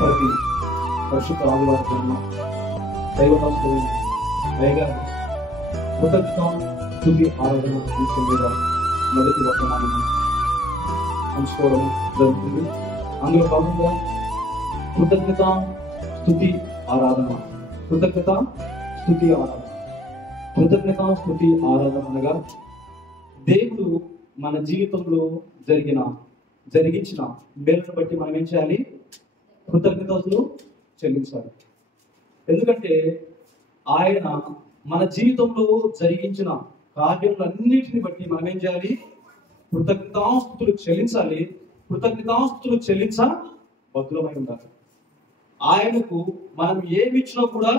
ప్రతి పరిశుద్ధ ఆదివారం దైవదాసుడు పైగా కృతజ్ఞత స్తుతి ఆరాధన మీద మొదటి వర్తమానం పంచుకోవడం జరుగుతుంది. అందులో భాగంగా కృతజ్ఞత స్తుతి ఆరాధన కృతజ్ఞత స్తుతి ఆరాధన కృతజ్ఞత స్తుతి ఆరాధన అనగా దేవుడు మన జీవితంలో జరిగించిన మేలును బట్టి మనం ఏం చేయాలి? కృతజ్ఞతలు చెల్లించాలి. ఎందుకంటే ఆయన మన జీవితంలో జరిగించిన కార్యములన్నిటిని బట్టి మనం ఏం చేయాలి? కృతజ్ఞతాస్తుతులు చెల్లించాలి. కృతజ్ఞతాస్తుతులు బద్దులమై ఉండాలి. ఆయనకు మనం ఏమి ఇచ్చినా కూడా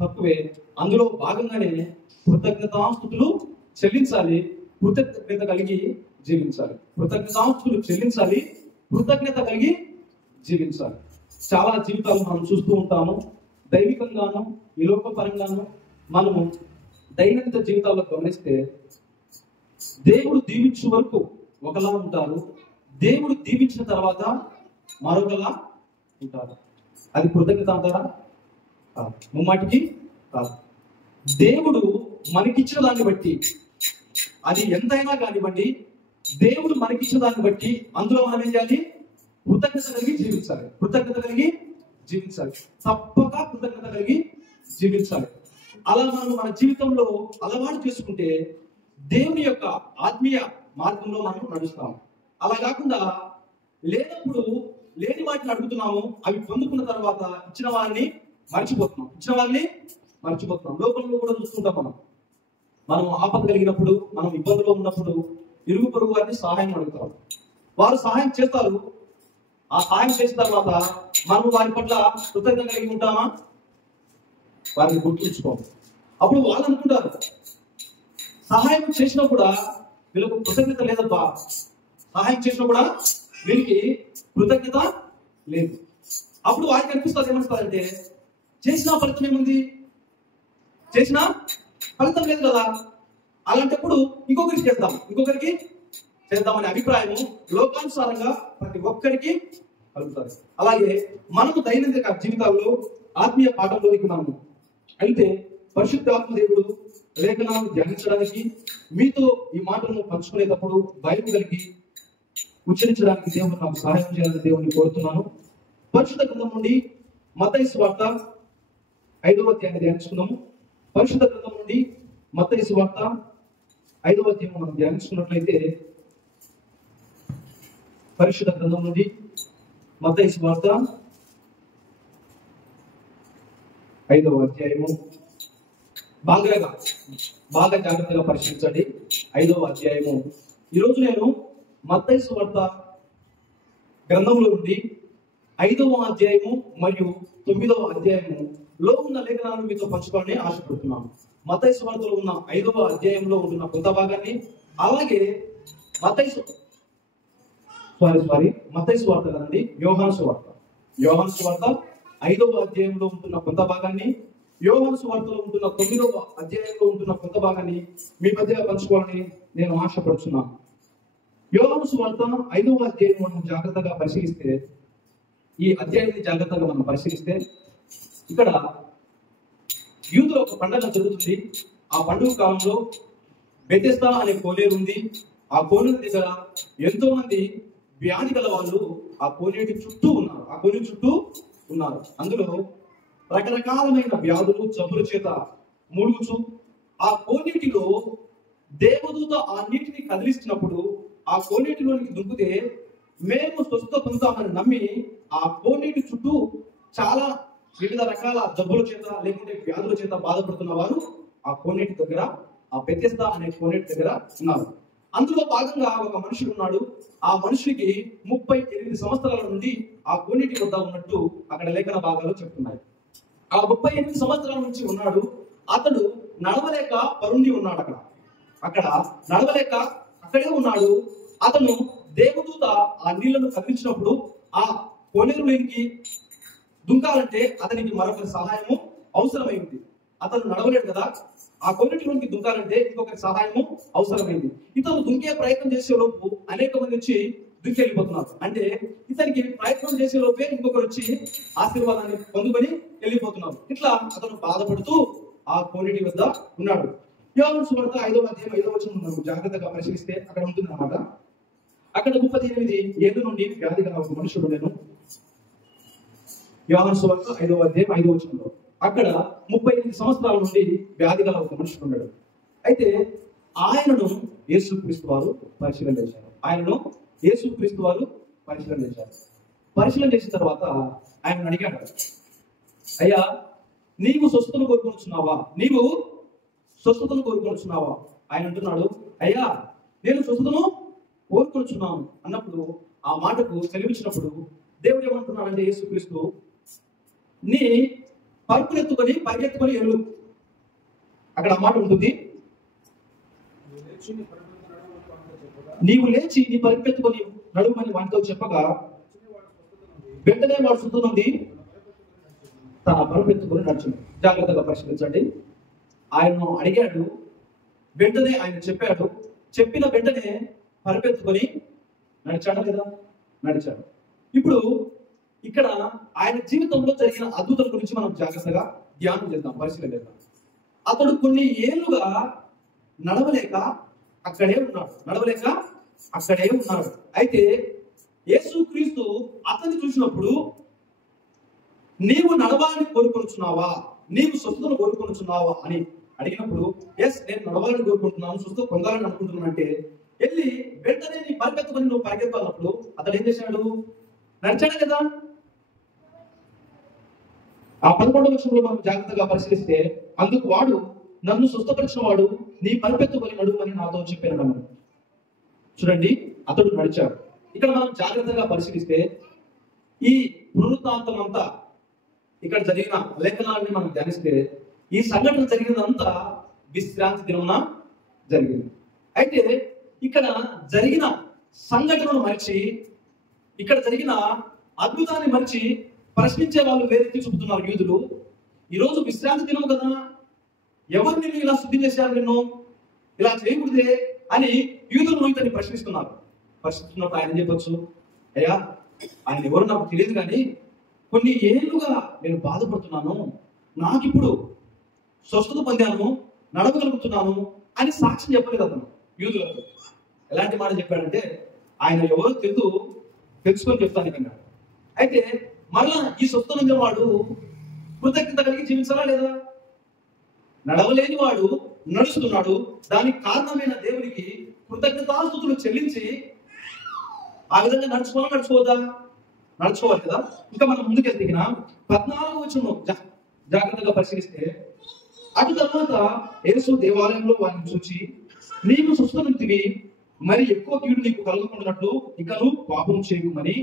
తక్కువే. అందులో భాగంగానే కృతజ్ఞతాస్తుతులు చెల్లించాలి. కృతజ్ఞత కలిగి జీవించాలి. కృతజ్ఞతాస్తుతులు చెల్లించాలి. కృతజ్ఞత కలిగి జీవించాలి. చాలా జీవితాలు మనం చూస్తూ ఉంటాము. దైవికంగాను ఈ లోకపరంగాను మనము దైనందిన జీవితాల్లో గమనిస్తే దేవుడు దీవించే వరకు ఒకలా ఉంటారు, దేవుడు దీవించిన తర్వాత మరొకలా ఉంటారు. అది కృతజ్ఞత అంటారా? ముమ్మాటికి కాదు. దేవుడు మనకిచ్చిన దాన్ని బట్టి, అది ఎంతైనా కానివ్వండి, దేవుడు మనకిచ్చిన దాన్ని బట్టి అందులో మనం ఏం చేయాలి? కృతజ్ఞత కలిగి జీవించాలి. కృతజ్ఞత కలిగి జీవించాలి. తప్పక కృతజ్ఞత కలిగి జీవించాలి. అలా మనం మన జీవితంలో అలవాటు చేసుకుంటే దేవుని యొక్క ఆత్మీయ మార్గంలో మనం నడుస్తాం. అలా కాకుండా లేనప్పుడు లేని వాటిని అడుగుతున్నాము, అవి పొందుకున్న తర్వాత ఇచ్చిన వారిని మర్చిపోతున్నాం. లోకంలో కూడా చూస్తుంటాం. మనం ఆపద కలిగినప్పుడు, మనం ఇబ్బందులో ఉన్నప్పుడు ఇరుగు పొరుగు వారిని సహాయం అడుగుతాం. వారు సహాయం చేస్తారు. ఆ సహాయం చేసిన తర్వాత మనం వారి పట్ల కృతజ్ఞత కలిగి ఉంటామా? వారిని గుర్తుంచుకోము. అప్పుడు వాళ్ళు అనుకుంటారు, సహాయం చేసినా కూడా వీళ్ళకు కృతజ్ఞత లేదబ్బా, సహాయం చేసినా కూడా వీళ్ళకి కృతజ్ఞత లేదు. అప్పుడు వారికి అనిపిస్తారు, ఏమనిస్తారంటే చేసిన ఫలితం ఏముంది? చేసిన ఫలితం లేదు కదా. అలాంటప్పుడు ఇంకొకరికి చేద్దామనే అభిప్రాయము లోకానుసారంగా ప్రతి ఒక్కరికి కలుగుతుంది. అలాగే మనము దైనందిక జీవితాల్లో ఆత్మీయ పాఠంలోనికి మనము అయితే పరిశుద్ధాత్మ దేవుడు లేఖనాలను ధ్యానించడానికి, మీతో ఈ మాటలను పంచుకునేటప్పుడు భయం కలిగి ఉచ్చరించడానికి దేవుడు నాకు సహాయం చేయాలని దేవుని కోరుతున్నాను. పరిశుద్ధ గ్రంథం నుండి మత్తయి సువార్త 5వ అధ్యాయాన్ని ధ్యానించుకున్నాము. పరిశుద్ధ గ్రంథం నుండి మత్తయి సువార్త 5వ అధ్యాయం మనం ధ్యానించుకున్నట్లయితే, పరిశుద్ధ గ్రంథం నుండి మత్తయి సువార్త 5వ అధ్యాయము బాగా జాగ్రత్తగా పరిశీలించండి. 5వ అధ్యాయము. ఈరోజు నేను మత్తయి సువార్త గ్రంథంలో నుండి 5వ అధ్యాయము మరియు 9వ అధ్యాయములో ఉన్న లేఖనాలను మీతో పంచుకోవాలని ఆశపడుతున్నాను. మత్తయి సువార్తలో ఉన్న 5వ అధ్యాయంలో ఉంటున్న కొంత భాగాన్ని, అలాగే మత్తయి సువార్త కదండి, యోహాను సువార్త 5వ అధ్యాయంలో ఉంటున్న కొంత భాగాన్ని, యోహాను సువార్తలో ఉంటున్న 9వ అధ్యాయంలో ఉంటున్న కొంత భాగాన్ని మీ మధ్య పంచుకోవాలని నేను ఆశపడుతున్నాను. యోహాను సువార్త 5వ అధ్యాయం మనం జాగ్రత్తగా పరిశీలిస్తే, ఈ అధ్యాయాన్ని జాగ్రత్తగా మనం పరిశీలిస్తే, ఇక్కడ యూదుల ఒక పండుగ జరుగుతుంది. ఆ పండుగ కాలంలో బెతెస్దా అనే కోనేరు ఉంది. ఆ కోనేరు దగ్గర ఎంతో మంది వ్యాధి గల వాళ్ళు ఆ కోనేటి చుట్టూ ఉన్నారు. అందులో రకరకాలమైన వ్యాధులు, జబ్బుల చేత మూలుగుచు ఆ కోనేటిలో దేవదూత ఆ నీటిని కదిలిస్తున్నప్పుడు ఆ కోనేటిలోనికి దుంకితే మేము స్వస్థత పొందుతామని నమ్మి ఆ కోనేటి చుట్టూ చాలా వివిధ రకాల జబ్బుల చేత లేకుంటే వ్యాధుల చేత బాధపడుతున్న వారు ఆ కోనేటి దగ్గర, ఆ బెతెస్దా అనే కోనేటి దగ్గర ఉన్నారు. అందులో భాగంగా ఒక మనుషుడు ఉన్నాడు. ఆ మనుషుడికి 38 సంవత్సరాల నుండి ఆ కోనేటి వద్ద ఉన్నట్టు అక్కడ లేఖన భాగాలు చెప్తున్నాయి. ఆ 38 సంవత్సరాల నుంచి ఉన్నాడు. అతడు నడవలేక పరుండి ఉన్నాడు. నడవలేక అక్కడే ఉన్నాడు. అతను దేవదూత ఆ నీళ్లను కదిలించినప్పుడు ఆ కోనేరులోనికి దుంకాలంటే అతనికి మరొకరి సహాయము అవసరమైంది. అతను నడవలేడు కదా, ఆ కోనేటిలోనికి దుంకాలంటే ఇంకొకరి సహాయము అవసరమైంది. ఇతను దుంకే ప్రయత్నం చేసే లోపు అనేక మంది వచ్చి దుక్కి వెళ్ళిపోతున్నారు. అంటే ఇతనికి ప్రయత్నం చేసే లోపే ఇంకొకరు వచ్చి ఆశీర్వాదాన్ని పొందుకొని వెళ్ళిపోతున్నారు. ఇట్లా అతను బాధపడుతూ ఆ కోనేటి వద్ద ఉన్నాడు. యోహాను సువార్త 5వ అధ్యాయం 5వ వచనం మనం జాగ్రత్తగా పరిశీలిస్తే అక్కడ ఉంటుంది అన్నమాట. అక్కడ 38 ఏళ్ళ నుండి వ్యాధి గల ఒక మనుషుడు నేను. యోహాను సువార్త 5వ అధ్యాయం 5వ వచనంలో అక్కడ 38 సంవత్సరాల నుండి వ్యాధి గల ఒక మనుషుడు ఉన్నాడు. అయితే ఆయనను యేసుక్రీస్తు వారు పరిశీలన చేశారు. పరిశీలన చేసిన తర్వాత ఆయన అడిగాడు, అయ్యా నీవు స్వస్థతను కోరుకొనుచున్నావా? ఆయన అంటున్నాడు, అయ్యా నేను స్వస్థతను కోరుకొనుచున్నాను అన్నప్పుడు ఆ మాటకు సెలవిచ్చినప్పుడు దేవుడు ఏమంటున్నాడంటే, యేసుక్రీస్తు నీ పరుపునెత్తుకొని పరిగెత్తుకొని వెళ్ళు. అక్కడ ఆ మాట ఉంటుంది, నీవు లేచి నీ పరిగెత్తుకొని నడుమని వాటితో చెప్పగా వెంటనే వాడు శుద్ధి నుండి తన పరుపెత్తుకొని నడుచును. జాగ్రత్తగా పరిశీలించండి. ఆయన్ను అడిగాడు, వెంటనే ఆయన చెప్పాడు, చెప్పిన వెంటనే పరుపెత్తుకొని నడిచాడు. ఇప్పుడు ఇక్కడ ఆయన జీవితంలో జరిగిన అద్భుతం గురించి మనం జాగ్రత్తగా ధ్యానం చేద్దాం, పరిశీలన చేద్దాం. అతడు కొన్ని ఏళ్లుగా నడవలేక అక్కడే ఉన్నాడు. అయితే యేసుక్రీస్తు అతన్ని చూసినప్పుడు నీవు నడవాలని కోరుకొనుచున్నావా, నీవు స్వస్థతను కోరుకొనుచున్నావా అని అడిగినప్పుడు, ఎస్ నేను నడవాలని కోరుకుంటున్నాను, స్వస్థత పొందాలని అనుకుంటున్నాను అంటే, వెళ్ళి వెంటనే నీ పరిగెత్తుకొని నువ్వు పరిగెత్తాలన్నప్పుడు అతడు ఏం చేశాడు? నడిచాడు కదా. ఆ 11వ వచనంలో మనం జాగ్రత్తగా పరిశీలిస్తే, అందుకు వాడు నన్ను స్వస్థపరిచిన వాడు నీ పరిపెత్తుకొని నడుమని నాతో చెప్పాను. చూడండి, అతడు నడిచాడు. ఇక్కడ మనం జాగ్రత్తగా పరిశీలిస్తే ఈ పునరుత్థానం అంతా, ఇక్కడ జరిగిన లేఖనాన్ని మనం ధ్యానిస్తే ఈ సంఘటన జరిగినంతా విశ్రాంతి దినమున జరిగింది. అయితే ఇక్కడ జరిగిన సంఘటనను మరిచి, ఇక్కడ జరిగిన అద్భుతాన్ని మరిచి ప్రశ్నించే వాళ్ళు వేరెత్తి చూపుతున్నారు యూదులు. ఈరోజు విశ్రాంతి దినం కదా, ఎవరు నిన్ను ఇలా శుద్ధి చేశారు, నిన్ను ఇలా చేయకూడదే అని యూదులు ఇతన్ని ప్రశ్నిస్తున్నప్పుడు ఆయన చెప్పొచ్చు, అయ్యా ఆయన ఎవరు నాకు తెలియదు, కానీ కొన్ని ఏళ్ళుగా నేను బాధపడుతున్నాను, నాకు ఇప్పుడు స్వస్థత పొందాను, నడవగలుగుతున్నాను అని సాక్ష్యం చెప్పలేదు అతను యూదులకు. ఎలాంటి మాట చెప్పాడంటే, ఆయన ఎవరో తెలుసుకొని చెప్తాను ఇక్కడ. అయితే మళ్ళా ఈ స్వస్థత వాడు కృతజ్ఞత కలిగి జీవించాలా లేదా? నడవలేని వాడు నడుస్తున్నాడు, దానికి కారణమైన దేవునికి కృతజ్ఞతాస్తుతులు చెల్లించి ఆ విధంగా నడుచుకోవాలి కదా. ఇంకా మనం ముందుకెళ్తే 14వ వచనం జాగ్రత్తగా పరిశీలిస్తే, అటు తర్వాత యేసు దేవాలయంలో వారిని చూచి, నీవు స్వస్థనుంటివి, మరి ఎక్కువ కీడు నీకు కలగకుండానట్లు ఇక నువ్వు పాపం చేయమని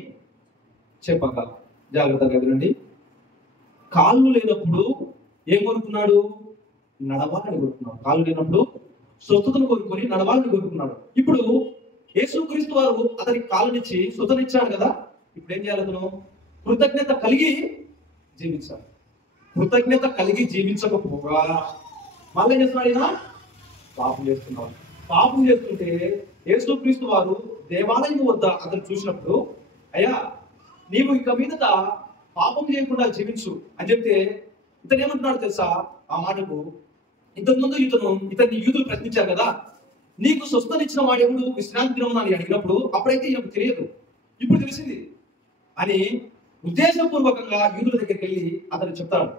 చెప్పక. జాగ్రత్తగా వినండి. కాళ్ళు లేనప్పుడు ఏం కోరుకున్నాడు? నడవాలని కోరుకున్నాడు. కాళ్ళు లేనప్పుడు స్వస్థతను కోరుకొని నడవాలని కోరుకున్నాడు. ఇప్పుడు యేసుక్రీస్తు వారు అతనికి కాళ్ళనిచ్చి స్వస్థనిచ్చాడు కదా. ఇప్పుడు ఏం చేయాలి? అతను కృతజ్ఞత కలిగి జీవించాలి. కృతజ్ఞత కలిగి జీవించకపోగా మళ్ళీ ఏం చేస్తున్నాడు? ఆయన పాపం చేస్తుంటే యేసుక్రీస్తు వారు దేవాలయం వద్ద అతను చూసినప్పుడు, అయ్యా నీవు ఇక మీదట పాపం చేయకుండా జీవించు అని చెప్తే ఇతను ఏమంటున్నాడు తెలుసా? ఆ మాటకు ఇంతకుముందు ఇతన్ని యూదులు ప్రశ్నించారు కదా, నీకు స్వస్థనిచ్చిన వాడెవడు, విశ్రాంతి దినం అని అడిగినప్పుడు అప్పుడైతే ఈయనకు తెలియదు, ఇప్పుడు తెలిసింది అని ఉద్దేశపూర్వకంగా యూదుల దగ్గరికి వెళ్ళి అతను చెప్తాడు,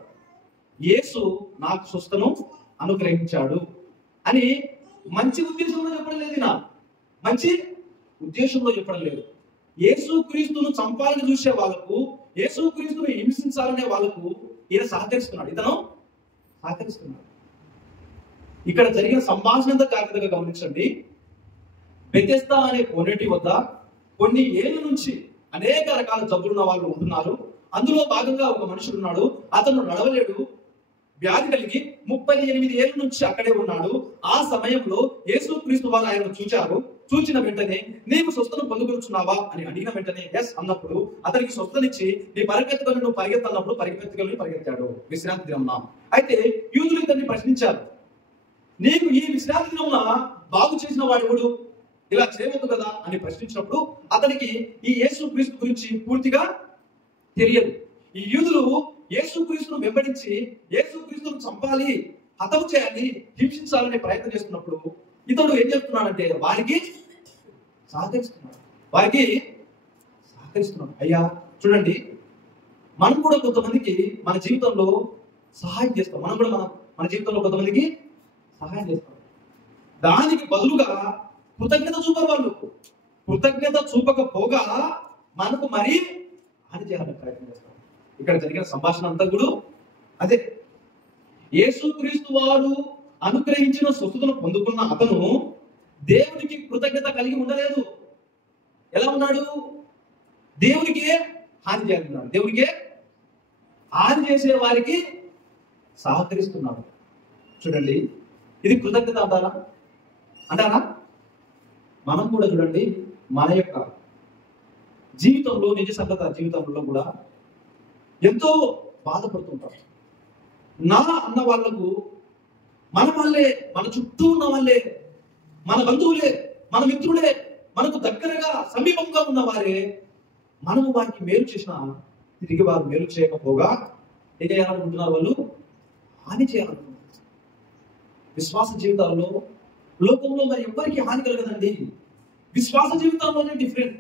యేసు నాకు స్వస్థను అనుగ్రహించాడు అని. మంచి ఉద్దేశంలో చెప్పడం లేదు, మంచి ఉద్దేశంలో చెప్పడం లేదు. యేసుక్రీస్తును చంపాలని చూసే వాళ్ళకు, యేసుక్రీస్తును హింసించాలనే వాళ్ళకు ఈయన సహకరిస్తున్నాడు. ఇక్కడ జరిగిన సంభాషణ జాగ్రత్తగా గమనించండి. బెతెస్దా అనే కోనేటి వద్ద కొన్ని ఏళ్ళ నుంచి అనేక రకాల జబ్బులున్న వాళ్ళు ఉంటున్నారు. అందులో భాగంగా ఒక మనుషుడు ఉన్నాడు, అతను నడవలేడు, వ్యాధి కలిగి 38 ఏళ్ళ నుంచి అక్కడే ఉన్నాడు. ఆ సమయంలో యేసుక్రీస్తు వారు ఆయన చూచారు. చూచిన వెంటనే నీవు స్వస్థను పొందుకొనుచున్నావా అని అడిగిన వెంటనే ఎస్ అన్నప్పుడు అతనికి స్వస్థనిచ్చి నీ పరిగెత్తుకొని నువ్వు పరిగెత్తన్నప్పుడు పరిగెత్తాడు విశ్రాంతి దినం. అయితే యూదులు ఇతన్ని ప్రశ్నించారు, నీకు ఈ విశ్రాంతి దినం బాగు చేసిన వాడెవడు? ఇలా చేయవద్దు కదా అని ప్రశ్నించినప్పుడు అతనికి ఈ యేసుక్రీస్తు గురించి పూర్తిగా తెలియదు. ఈ యూదులు యేసుక్రీస్తును వెంబడించి యేసుక్రీస్తును చంపాలి, హతము చేయాలి, హింసించాలని ప్రయత్నం చేస్తున్నప్పుడు ఇతడు ఏం చేస్తున్నాడంటే వారికి సహకరిస్తున్నాడు. అయ్యా చూడండి, మనం కూడా కొంతమందికి మన జీవితంలో సహాయం చేస్తాం. మనం కూడా మన జీవితంలో కొంతమందికి సహాయం చేస్తాం. దానికి బదులుగా కృతజ్ఞత చూపరు వాళ్ళు. కృతజ్ఞత చూపకపోగా మనకు మరీ హాని చేయాలని ప్రయత్నం చేస్తాం. ఇక్కడ జరిగిన సంభాషణ అంతా కూడా అదే. యేసుక్రీస్తు వారు అనుగ్రహించిన స్వస్థతను పొందుకున్న అతను దేవునికి కృతజ్ఞత కలిగి ఉండలేదు. ఎలా ఉన్నాడు? దేవునికే హాని చేస్తున్నాడు. దేవునికే హాని చేసే వారికి సహకరిస్తున్నాడు. చూడండి, ఇది కృతజ్ఞత అంటారా? మనం కూడా చూడండి, మన యొక్క జీవితంలో, నిజ సంగత జీవితంలో కూడా ఎంతో బాధపడుతుంటాం. నా అన్న వాళ్లకు మన వాళ్ళే, మన చుట్టూ ఉన్న వాళ్ళే, మన బంధువులే, మన మిత్రులే, మనకు దగ్గరగా సమీపంగా ఉన్న వారే మనము వారికి మేలు చేసినా తిరిగి వారు మేలు చేయకపోగా ఏం చేయాలనుకుంటున్నారు? వాళ్ళు హాని చేయాలనుకుంటున్నారు. విశ్వాస జీవితాల్లో, లోకంలో మరి ఎవరికి హాని కలగదండి. విశ్వాస జీవితంలోనే డిఫరెంట్.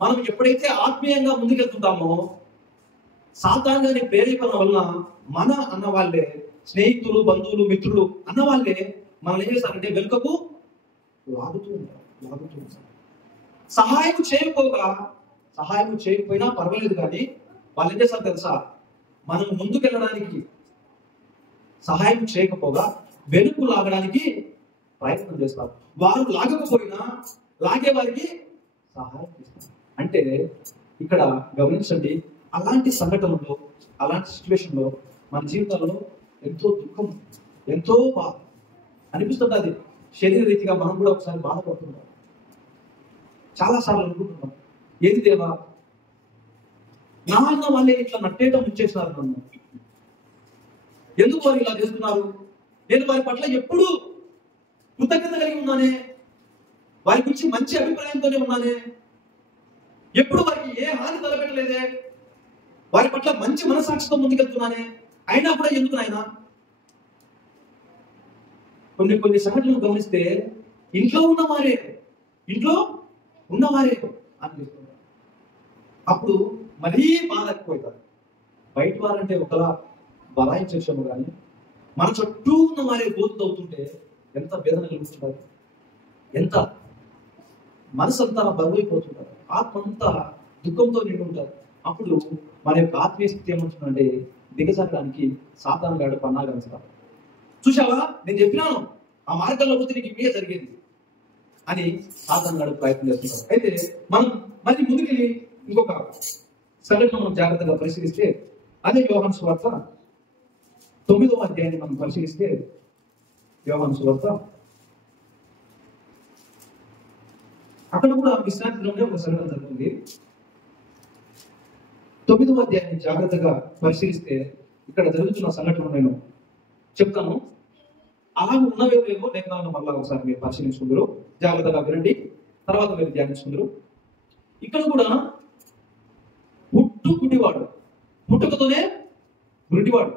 మనం ఎప్పుడైతే ఆత్మీయంగా ముందుకెళ్తుంటామో సాతాను గారి ప్రేరేపణ వలన మన అన్న వాళ్ళే, స్నేహితులు, బంధువులు, మిత్రులు అన్న వాళ్ళే మనల్ని ఏం చేస్తారంటే వెనుకకు లాగుతూ ఉంటారు. సహాయం చేయకపోయినా పర్వాలేదు, కానీ వాళ్ళు ఏం చేస్తారు తెలుసా? మనం ముందుకెళ్ళడానికి సహాయం చేయకపోగా వెనుక లాగడానికి ప్రయత్నం చేస్తారు. వారు లాగకపోయినా లాగే వారికి సహాయం చేస్తారు. అంటే ఇక్కడ గమనించండి, అలాంటి సంఘటనలో, అలాంటి సిచ్యువేషన్లో మన జీవితాల్లో ఎంతో దుఃఖం, ఎంతో బాధ అనిపిస్తుంది. అది శరీర రీతిగా మనం కూడా ఒకసారి బాధపడుతుంటాం. చాలాసార్లు అనుకుంటున్నాం, ఏది దేవా, నాన్న వాళ్ళే ఇట్లా నట్టేట ముంచేసినారు నన్ను, ఎందుకు వారు ఇలా చేస్తున్నారు? నేను వారి పట్ల ఎప్పుడు కృతజ్ఞత కలిగి ఉన్నానే, వారి గురించి మంచి అభిప్రాయంతోనే ఉన్నానే, ఎప్పుడు వారికి ఏ హాని తలపెట్టలేదే, వారి పట్ల మంచి మనసాక్షితో ముందుకెళ్తున్నానే, అయినా కూడా ఎందుకు నాయనా? కొన్ని సంఘటనలు గమనిస్తే ఇంట్లో ఉన్నవారే అనిపిస్తున్నారు. అప్పుడు మరీ బాధ ఎక్కువైతారు. బయట వారంటే ఒకలా బలాయించము, కానీ మన చుట్టూ ఉన్న వారే బోధుతూ అవుతుంటే ఎంత వేదన కలుగుతుంటారు, ఎంత మనసంతా బరువైపోతుంటారు, ఆత్మ అంతా దుఃఖంతో నిండి ఉంటారు. అప్పుడు మన యొక్క ఆత్మీయ స్థితి ఏమంటుందంటే దిగజారడానికి సాతాను గాడు పన్నాగా వేస్తారు. చూసావా, నేను చెప్పినాను ఆ మార్గంలో పోతే నీకు ఇవే జరిగేది అని సాతాను గాడు ప్రయత్నం చేస్తున్నారు. అయితే మనం మళ్ళీ ముందుకెళ్ళి ఇంకొక సంఘటన మనం జాగ్రత్తగా పరిశీలిస్తే, అదే యోహాను సువార్త 9వ అధ్యాయాన్ని మనం పరిశీలిస్తే, యోహాను సువార్త అక్కడ కూడా విశ్రాంతిలోనే ఒక సంఘటన జరుగుతుంది. 9వ అధ్యాయాన్ని జాగ్రత్తగా పరిశీలిస్తే ఇక్కడ జరుగుతున్న సంఘటన నేను చెప్తాను. అలా ఉన్నవేమో లేఖనాలను మళ్ళా ఒకసారి మీరు పరిశీలించుకుందరు, జాగ్రత్తగా వినండి, తర్వాత మీరు ధ్యానించుకుందరు. ఇక్కడ కూడా గుడ్డివాడు, పుట్టుకతోనే గుడ్డివాడు.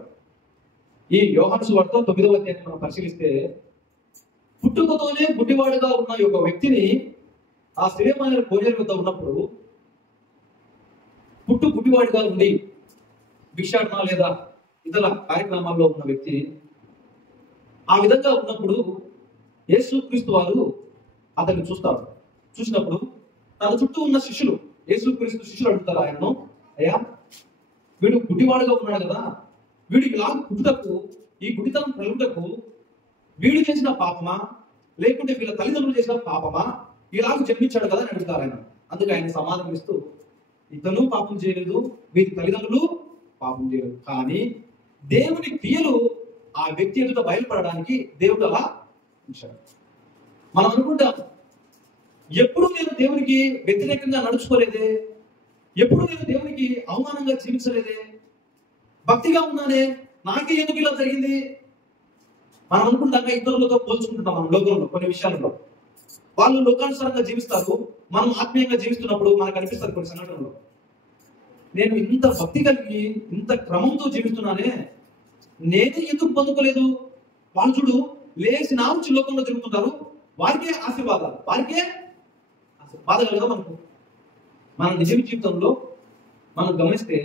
ఈ యోహాను సువార్త 9వ అధ్యాయాన్ని మనం పరిశీలిస్తే పుట్టుకతోనే గుడ్డివాడుగా ఉన్న ఒక వ్యక్తిని ఆ శ్రీమైన కోనేరు వద్ద ఉన్నప్పుడు గుడ్డివాడిగా ఉండి భిక్షాటన లేదా ఇతర కార్యక్రమాల్లో ఉన్న వ్యక్తి ఆ విధంగా ఉన్నప్పుడు యేసుక్రీస్తు వారు అతన్ని చూస్తారు. చూసినప్పుడు తన చుట్టూ ఉన్న శిష్యులు, యేసుక్రీస్తు శిష్యులు అడుగుతారు ఆయనను, అయ్యా వీడు గుడ్డివాడుగా ఉన్నాడు కదా, వీడు ఇలా పుట్టుటకు, ఈ గుడ్డితనం కలుగుటకు వీడు చేసిన పాపమా లేకుంటే వీళ్ళ తల్లిదండ్రులు చేసిన పాపమా, ఇలాగ జన్మించాడు కదా అని అడుగుతారు ఆయన. అందుకు ఆయన సమాధానం ఇస్తూ, ఇతను పాపం చేయలేదు, వీరి తల్లిదండ్రులు పాపం చేయలేదు, కానీ దేవుని క్రియలు ఆ వ్యక్తి ఎదుట బయలుపడడానికి దేవుడు అలా ఉంచాడు. మనం అనుకుంటాం, ఎప్పుడు నేను దేవునికి వ్యతిరేకంగా నడుచుకోలేదే, ఎప్పుడు నేను దేవునికి అవమానంగా జీవించలేదే, భక్తిగా ఉన్నానే, నాకే ఎందుకు ఇలా జరిగింది? మనం అనుకుంటాక ఇతరులతో పోల్చుకుంటున్నాం. మనం లోకంలో కొన్ని విషయాలలో వాళ్ళు లోకానుసారంగా జీవిస్తారు, మనం ఆత్మీయంగా జీవిస్తున్నప్పుడు మనకు అనిపిస్తుంది కొన్ని సంఘటనలో, నేను ఇంత భక్తి కలిగి ఇంత క్రమంతో జీవిస్తున్నానే, నేనే ఎందుకు పొందుకోలేదు? వాళ్ళు చూడు లేచి నా నుంచి లోకంలో తిరుగుతుంటారు, వారికే ఆశీర్వాదాలు, వారికే బాధ కలదా మనకు? మన నిజ జీవితంలో మనం గమనిస్తే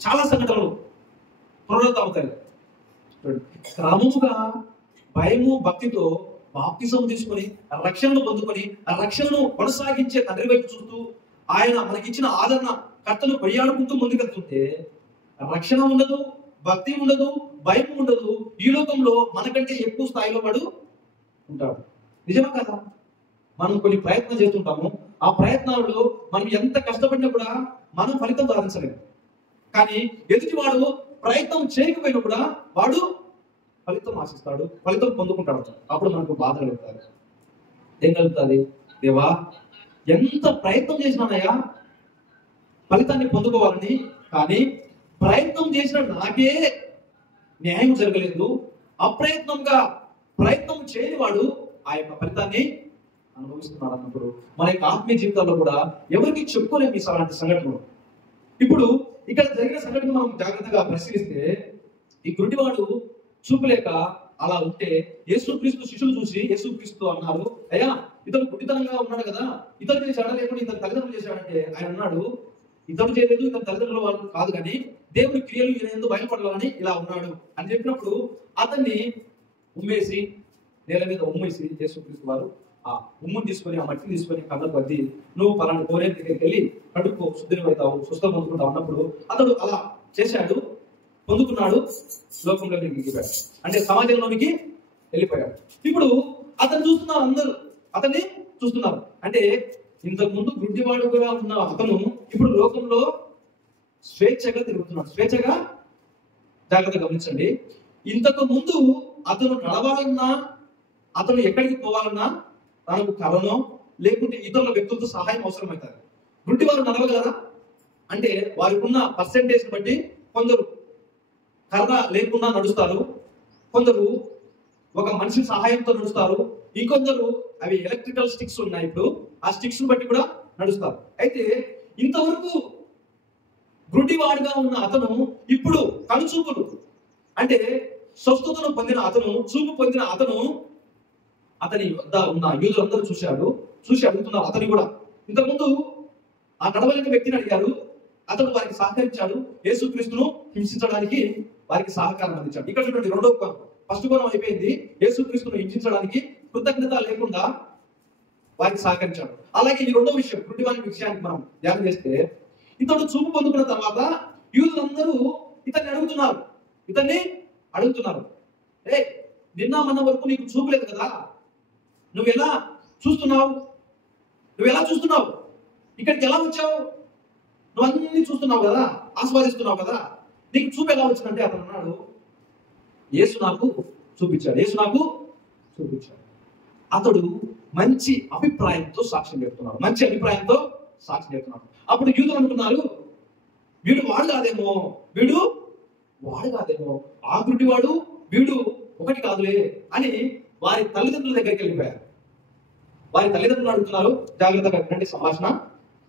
చాలా సంఘటనలు పునరుద్ధరణ అవుతాయి. క్రమముగా భయము భక్తితో బాప్తిసం తీసుకొని రక్షణను పొందుకొని ఆ రక్షణను కొనసాగించే తండ్రి వైపు చూస్తూ ఆయన మనకిచ్చిన ఆదరణ కర్తను కొయ్యాడుకుంటూ ముందుకెళ్తుంటే రక్షణ ఉండదు, భక్తి ఉండదు, భయం ఉండదు. ఈ లోకంలో మనకంటే ఎక్కువ స్థాయిలో వాడు ఉంటాడు. నిజమా కదా? మనం కొన్ని ప్రయత్నం చేస్తుంటాము, ఆ ప్రయత్నాలలో మనం ఎంత కష్టపడినా కూడా మనం ఫలితం సాధించలేము. కానీ ఎదుటివాడు ప్రయత్నం చేయకపోయినా కూడా వాడు ఫలితం ఆశిస్తాడు, ఫలితం పొందుకుంటాడు. అప్పుడు మనకు బాధ కలుగుతుంది. ఏం కలుగుతుంది? దేవా, ఎంత ప్రయత్నం చేసినానయ్యా ఫలితాన్ని పొందుకోవాలని, కానీ ప్రయత్నం చేసిన నాకే న్యాయం జరగలేదు. అప్రయత్నంగా ప్రయత్నం చేయని వాడు ఆ యొక్క ఫలితాన్ని అనుభవిస్తున్నాడు అన్నప్పుడు మన యొక్క ఆత్మీయ జీవితాల్లో కూడా ఎవరికి చెప్పుకోలేము ఈ అలాంటి సంఘటనలు. ఇప్పుడు ఇక్కడ జరిగిన సంఘటన మనం జాగ్రత్తగా పరిశీలిస్తే, ఈ గుడ్డివాడు చూపులేక అలా ఉంటే యేసుక్రీస్తు శిష్యులు చూసి యేసుక్రీస్తు అన్నారు, అయ్యా ఇతను గుడ్డితనంగా ఉన్నాడు కదా, ఇతను చేశాడా లేకుండా ఇతను తల్లిదండ్రులు చేశాడంటే ఆయన అన్నాడు, ఇతను చేయలేదు, ఇతను తల్లిదండ్రుల వాళ్ళు కాదు, కానీ దేవుడి క్రియలు ఈయన ఎందుకు బయలుపడాలని ఇలా ఉన్నాడు అని చెప్పినప్పుడు అతన్ని ఉమ్మేసి నేల మీద ఉమ్మేసి యేసుక్రీస్తు వారు ఆ ఉమ్ముని తీసుకొని ఆ మట్టిని తీసుకొని కళ్ళకు అద్ది, నువ్వు పలానా కోరే దగ్గరికి వెళ్ళి కడుక్కో, శుద్ధిని అవుతావు, స్వస్థం పొందుకుంటావు అన్నప్పుడు అతడు అలా చేశాడు, పొందుకున్నాడు, లోకంలోకి దిగిపోయాడు, అంటే సమాజంలోనికి వెళ్ళిపోయాడు. ఇప్పుడు అతను చూస్తున్నారు, అందరూ అతన్ని చూస్తున్నారు. అంటే ఇంతకు ముందు గుడ్డివాడుగా ఉన్న అతను ఇప్పుడు లోకంలో స్వేచ్ఛగా తిరుగుతున్నాడు. స్వేచ్ఛగా, జాగ్రత్తగా గమనించండి, ఇంతకు ముందు అతను నడవాలన్నా, అతను ఎక్కడికి పోవాలన్నా తనకు కర్రనో లేకుంటే ఇతరుల వ్యక్తులతో సహాయం అవసరమవుతుంది. గుడ్డివారు నడవగలరా అంటే వారికి ఉన్న పర్సెంటేజ్ బట్టి కొందరు కర్ర లేకుండా నడుస్తారు, కొందరు ఒక మనిషి సహాయంతో నడుస్తారు, ఇంకొందరు అవి ఎలక్ట్రికల్ స్టిక్స్ ఉన్నాయి, ఇప్పుడు ఆ స్టిక్స్ బట్టి కూడా నడుస్తారు. అయితే ఇంతవరకు గుడ్డివాడుగా ఉన్న అతను ఇప్పుడు కనుచూపులు, అంటే స్వస్థతను పొందిన అతను, చూపు పొందిన అతను, అతని వద్ద ఉన్న యూదులందరూ చూసి అడుగుతున్నారు అతని కూడా. ఇంతకుముందు ఆ నడవలేని వ్యక్తిని అడిగారు, అతడు వారికి సహకరించాడు, యేసుక్రీస్తును హింసించడానికి వారికి సహకారం అందించాడు. ఇక్కడ చూడండి, రెండో కోణం. ఫస్ట్ కోణం అయిపోయింది, యేసుక్రీస్తును హింసించడానికి కృతజ్ఞత లేకుండా వారికి సహకరించాడు. అలాగే ఈ రెండో విషయం, గుడ్డివారి విషయానికి మనం ధ్యానం చేస్తే, ఇతడు చూపు పొందుకున్న తర్వాత యూదులందరూ ఇతన్ని అడుగుతున్నారు, ఏ నిన్న మన వరకు నీకు చూపలేదు కదా, నువ్వు ఎలా చూస్తున్నావు, ఇక్కడికి ఎలా వచ్చావు, నువ్వు అన్ని చూస్తున్నావు కదా, ఆస్వాదిస్తున్నావు కదా, నీకు చూపు ఎలా వచ్చిందంటే అతను అన్నాడు, యేసు నాకు చూపించాడు. అతడు మంచి అభిప్రాయంతో సాక్ష్యం చెప్తున్నాడు. అప్పుడు యూదులు అనుకున్నారు, వీడు వాడు కాదేమో, ఆ గుడ్డివాడు వీడు ఒకటి కాదులే అని వారి తల్లిదండ్రుల దగ్గరికి వెళ్ళిపోయారు. వారి తల్లిదండ్రులు అడుగుతున్నారు, జాగ్రత్తగా వినండి సంభాషణ.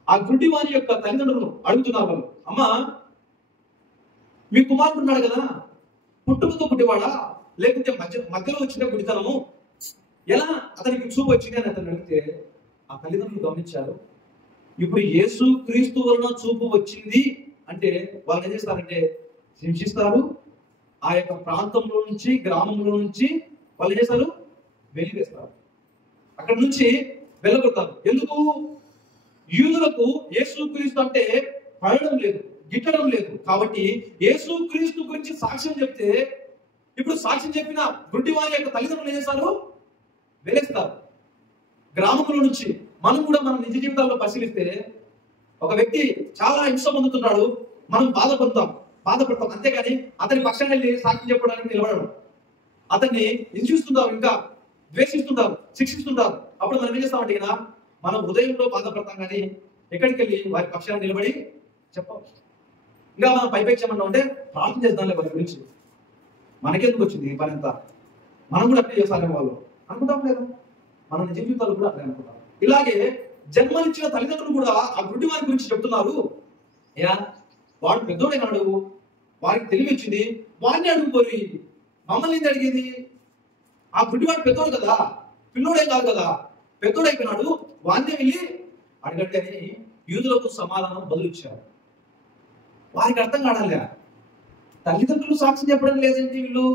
ఆ గుడ్డివారి యొక్క తల్లిదండ్రులను అడుగుతున్నారు వాళ్ళు, అమ్మా మీ కుమారుడు ఉన్నాడు కదా, పుట్టుకతో గుడ్డివాడా లేకుంటే మధ్యలో వచ్చిన గుడితనము, ఎలా అతనికి చూపు వచ్చింది అని అతను అడిగితే ఆ తల్లిదండ్రులు గమనించారు, ఇప్పుడు యేసు క్రీస్తు వలన చూపు వచ్చింది అంటే వాళ్ళు ఏం చేస్తారంటే హింసిస్తారు, ఆ యొక్క ప్రాంతంలో నుంచి, గ్రామంలో నుంచి వాళ్ళు ఏం చేస్తారు, వెలివేస్తారు, అక్కడ నుంచి వెళ్ళగొడతారు. ఎందుకు? యూదులకు యేసుక్రీస్తు అంటే పడడం లేదు, గిట్టడం లేదు. కాబట్టి యేసుక్రీస్తు గురించి సాక్ష్యం చెప్తే, ఇప్పుడు సాక్ష్యం చెప్పిన గుడ్డివారి యొక్క తల్లిదండ్రులు ఏం చేస్తారు, వెలేస్తారు. గ్రామంలో నుంచి మనం కూడా మన నిజ జీవితాల్లో పరిశీలిస్తే, ఒక వ్యక్తి చాలా హింస పొందుతున్నాడు, మనం బాధపడతాం, అంతేగాని అతని పక్షాన్ని వెళ్ళి సాక్ష్యం చెప్పడానికి నిలబడడం, అతన్ని హింసిస్తుంటారు, ఇంకా ద్వేషిస్తుంటారు, శిక్షిస్తుంటారు. అప్పుడు మనం ఏం చేస్తామంటే కదా, మనం హృదయంలో బాధపడతాం, కానీ ఎక్కడికి వెళ్ళి వారి పక్షాన్ని నిలబడి చెప్పాం. ఇంకా మనం పైపెచ్చామన్నా అంటే ప్రార్థన చేద్దాంలే వారి గురించి, మనకెందుకు వచ్చింది పని అంతా, మనం కూడా అట్లే చేస్తారేమో వాళ్ళు అనుకుంటాం లేదా? మన నిజ జీవితాలు కూడా అట్లా అనుకుంటాం. ఇలాగే జన్మనిచ్చిన తల్లిదండ్రులు కూడా ఆ గుడ్డి వారి గురించి చెప్తున్నారు, అయ్యా వాడు పెద్దోడైనాడు, వారికి తెలివి వచ్చింది, వాడిని అడుగుపోయి మమ్మల్ని ఏంటి అడిగేది? ఆ గుడ్డివాడు పెద్దోడు కదా, పిల్లోడే కాదు కదా, పెద్దోడైపోయినాడు, వాడినే వెళ్ళి అడగండి అని యూదులకు సమాధానం బదులిచ్చారు. వారికి అర్థం కాడాలి, తల్లిదండ్రులు సాక్ష్యం చెప్పడం లేదండి, వీళ్ళు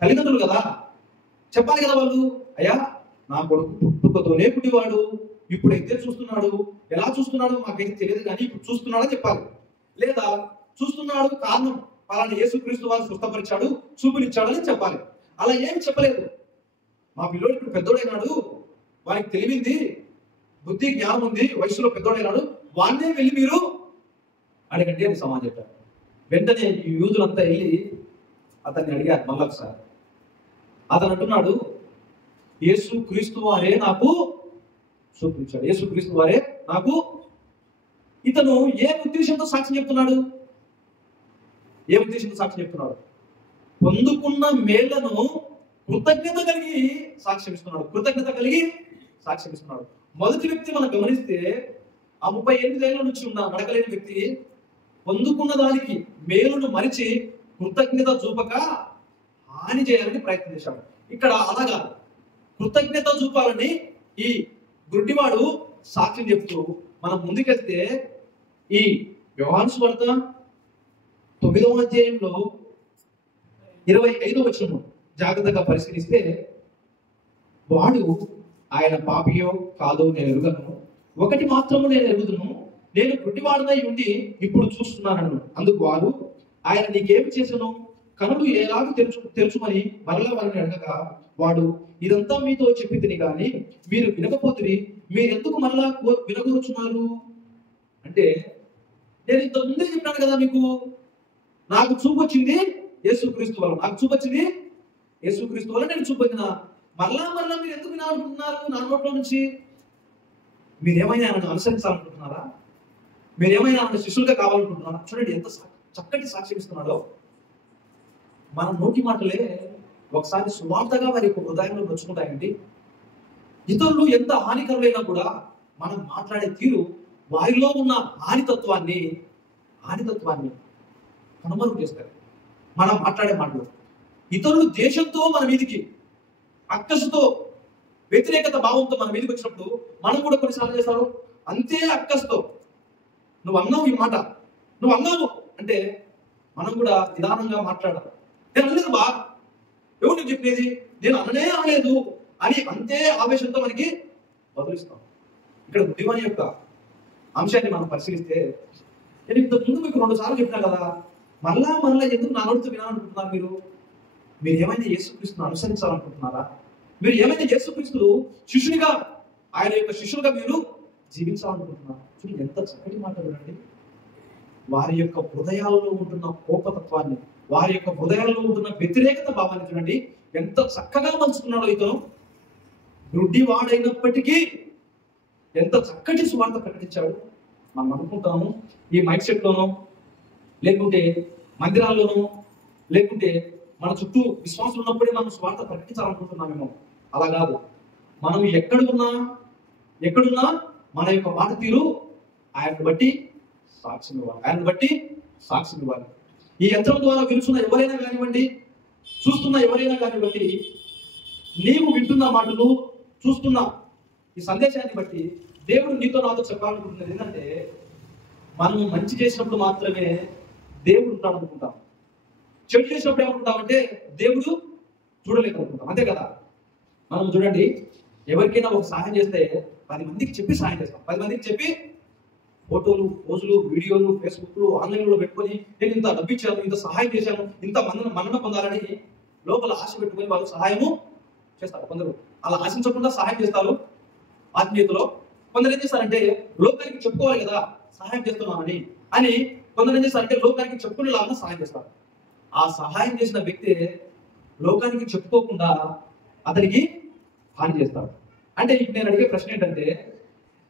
తల్లిదండ్రులు కదా, చెప్పాలి కదా వాళ్ళు. అయ్యా నా కొడుకు పుట్టుకతోనే పుట్టివాడు, ఇప్పుడైతే చూస్తున్నాడు, ఎలా చూస్తున్నాడో మాకైతే తెలియదు కానీ ఇప్పుడు చూస్తున్నాడని చెప్పాలి. లేదా చూస్తున్నాడు కారణం పలానా యేసుక్రీస్తు వారు స్వస్థపరిచాడు, చూపునిచ్చాడని చెప్పాలి. అలా ఏం చెప్పలేదు. మా పిల్లోడు ఇప్పుడు పెద్దోడైనాడు, వారికి తెలివింది, బుద్ధి జ్ఞానం ఉంది, వయసులో పెద్దోడైనాడు, వాడినే వెళ్ళి మీరు అడగండి అని సమాజం చెప్పారు. వెంటనే ఈ యూదులంతా వెళ్ళి అతన్ని అడిగారు మళ్ళొకసారి. అతను అంటున్నాడు, యేసుక్రీస్తు వారే నాకు చూపించాడు, యేసుక్రీస్తు వారే నాకు. ఇతను ఏ ఉద్దేశంతో సాక్ష్యం చెప్తున్నాడు? ఏ ఉద్దేశంతో సాక్ష్యం చెప్తున్నాడు? పొందుకున్న మేళ్లను కృతజ్ఞత కలిగి సాక్ష్యం ఇస్తున్నాడు, కృతజ్ఞత కలిగి సాక్ష్యం ఇస్తున్నాడు. మొదటి వ్యక్తి మనం గమనిస్తే ఆ 38 ఏళ్ల నుంచి ఉన్న నడకలేని వ్యక్తి పొందుకున్న దానికి మేలును మరిచి కృతజ్ఞత చూపక హాని చేయాలని ప్రయత్నం చేశాడు. ఇక్కడ అలాగా కృతజ్ఞత చూపాలని ఈ గుడ్డివాడు సాక్ష్యం చెప్తూ మనం ముందుకెళ్తే ఈ యోహాను సువార్త 9వ అధ్యాయంలో 25వ వచనం జాగ్రత్తగా పరిశీలిస్తే, వాడు ఆయన పాపియో కాదో నేను ఎరుగను, ఒకటి మాత్రము నేను ఎరుగుదును, నేను గుడ్డివాడనై ఉండి ఇప్పుడు చూస్తున్నాను. అందుకు వారు, ఆయన నీకేమి చేసను? కనులు ఎలాగూ తెరుచుమని మరలా వారిని అడగగా, వాడు ఇదంతా మీతో చెప్పి తిని కానీ మీరు వినకపోతే మీరెందుకు మరలా వినకూర్చున్నారు? అంటే నేను ఇంత ముందే చెప్పాను కదా మీకు, నాకు చూపు వచ్చింది యేసుక్రీస్తు వల్ల, నాకు చూపు వచ్చింది యేసుక్రీస్తు వల్ల నేను చూపొచ్చిన, మరలా మీరు ఎందుకు వినాలనుకుంటున్నారు నా నోట్లో నుంచి? మీరేమైనా నన్ను అనుసరించాలనుకుంటున్నారా? మీరేమైనా నన్ను శిష్యులుగా కావాలనుకుంటున్నారా? చూడండి ఎంత చక్కటి సాక్ష్యం ఇస్తున్నాడో. మన నోటి మాటలే ఒకసారి సువార్తగా వారి యొక్క హృదయంలో నొచ్చుకుంటాయండి. ఇతరులు ఎంత హానికరమైనా కూడా మనం మాట్లాడే తీరు వారిలో ఉన్న హానితత్వాన్ని కనుమరుగు చేస్తారు. మనం మాట్లాడే మాటలు ఇతరులు దేశంతో మన మీదికి అక్కసుతో వ్యతిరేకత భావంతో మన మీదకి వచ్చినప్పుడు మనం కూడా కొన్నిసార్లు చేస్తారు అంతే అక్కసుతో, నువ్వు అన్నావు ఈ మాట, నువ్వు అన్నావు అంటే మనం కూడా నిదానంగా మాట్లాడాలి. నేను అనలేదు బా, ఎవరు నీకు చెప్పేది, నేను అనలేదు అని అంతే ఆవేశంతో మనకి బదులిస్తాం. ఇక్కడ బుద్ధివాని యొక్క అంశాన్ని మనం పరిశీలిస్తే, నేను ఇంతకు ముందు మీకు 2 సార్లు చెప్పినా కదా, మరలా ఎందుకు నా నోటితో వినాలనుకుంటున్నారు? మీరు ఏమైనా యేసుక్రీస్తును అనుసరించాలనుకుంటున్నారా? మీరు ఏమైనా యేసుక్రీస్తును శిష్యునిగా, ఆయన యొక్క శిష్యులుగా మీరు జీవించాలనుకుంటున్నారా? చూడండి ఎంత చక్కటి మాట చూడండి. వారి యొక్క హృదయాల్లో ఉంటున్న కోపతత్వాన్ని, వారి యొక్క హృదయాల్లో ఉంటున్న వ్యతిరేకత భావాన్ని చూడండి ఎంత చక్కగా పంచుకున్నాడో. ఇతను గుడ్డి వాడైనప్పటికీ ఎంత చక్కటి సువార్త ప్రకటించాడు. మనం అనుకుంటాము ఈ మైక్ సెట్ లోనో, లేకుంటే మందిరాల్లోనూ, లేకుంటే మన చుట్టూ విశ్వాసులు ఉన్నప్పుడే మనం స్వార్థ ప్రకటించాలనుకుంటున్నామేమో. అలా కాదు. మనం ఎక్కడున్నా మన యొక్క మాట తీరు ఆయన్ని బట్టి సాక్ష్యం ఇవ్వాలి. ఈ యంత్రం ద్వారా వినుచున్న ఎవరైనా కానివ్వండి, చూస్తున్న ఎవరైనా కానివ్వండి, నీవు వింటున్న మాటలు, చూస్తున్న ఈ సందేశాన్ని బట్టి దేవుడు నీతో నాతో చెప్పాలనుకుంటున్నది ఏంటంటే, మనం మంచి చేసినప్పుడు మాత్రమే దేవుడు ఉంటాడు అనుకుంటాం. చెడు చేసినప్పుడు ఏమనుకుంటామంటే దేవుడు చూడలేదు అనుకుంటాం. అంతే కదా. మనం చూడండి, ఎవరికైనా ఒక సహాయం చేస్తే 10 మందికి చెప్పి సహాయం చేస్తాం. 10 మందికి చెప్పి ఫోటోలు, పోజులు, వీడియోలు, ఫేస్బుక్లు, ఆన్లైన్లో పెట్టుకొని నేను ఇంత డబ్బిచ్చాను, ఇంత సహాయం చేశాను, ఇంత మన్నన పొందాలని లోపల ఆశ పెట్టుకొని వాళ్ళు సహాయము చేస్తారు. కొందరు అలా ఆశించకుండా సహాయం చేస్తారు ఆత్మీయతలో. కొందరు ఏం చేస్తారంటే లోకానికి చెప్పుకోవాలి కదా సహాయం చేస్తున్నామని అని, కొందరు ఏం చేస్తారంటే లోకానికి చెప్పుకునేలాగా సహాయం చేస్తారు. ఆ సహాయం చేసిన వ్యక్తి లోకానికి చెప్పుకోకుండా అతనికి హాని చేస్తాడు. అంటే ఇప్పుడు నేను అడిగే ప్రశ్న ఏంటంటే,